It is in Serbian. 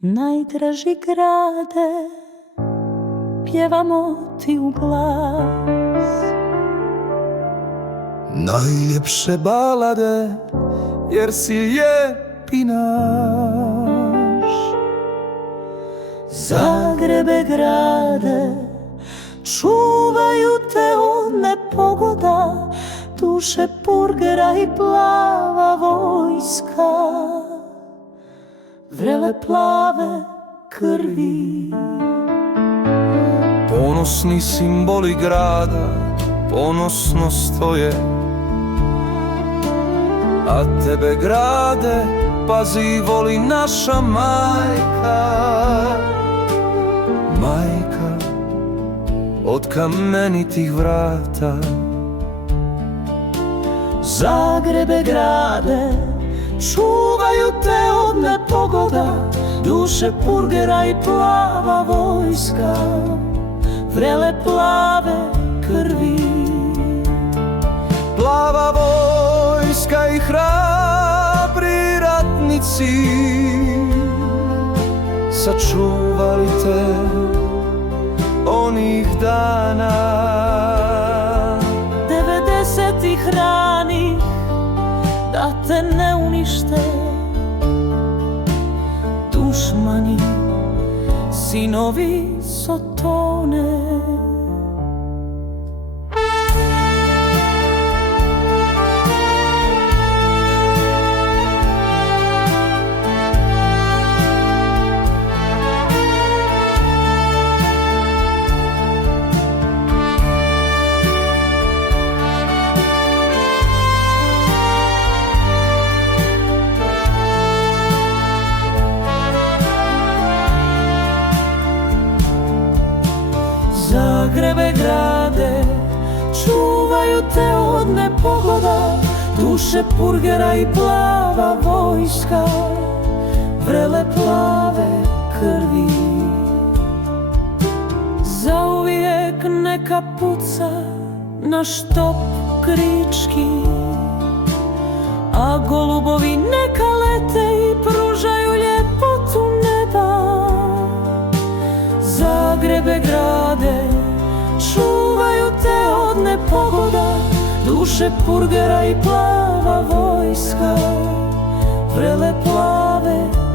Najdraži grade, pjevamo ti u glas. Najljepše balade, jer si lijepi naš. Zagrebe grade, čuvaju te od nepogoda, duše purgera i plava vojska, vrele plave krvi. Ponosni simboli grada ponosno stoje, a tebe grade pazi i voli naša majka. Majka od kamenitih vrata. Zagrebe grade, čuvaju te od nepogoda, duše purgera i plava vojska, vrele plave krvi. Plava vojska i hrabri ratnici sačuvali te onih dana. 90-ih ranih da te ne unište dušmani, sinovi Sotone. Zagrebe grade, čuvaju te od nepogoda, duše purgera i plava vojska, vrele plave krvi. Zauvijek neka puca naš top krički, a golubovi neka lete i pružaju ljepotu neba. Zagrebe grade, čuvaju te od nepogoda, duše purgera i plava vojska, vrele plave